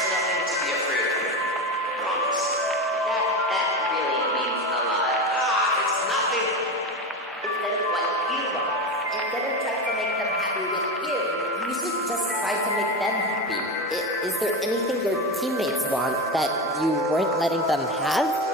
There's nothing to be afraid of here. Promise. That really means a lot. It's nothing. Instead of what you want, instead of trying to make them happy with you, you should just try to make them happy. Is there anything your teammates want that you weren't letting them have?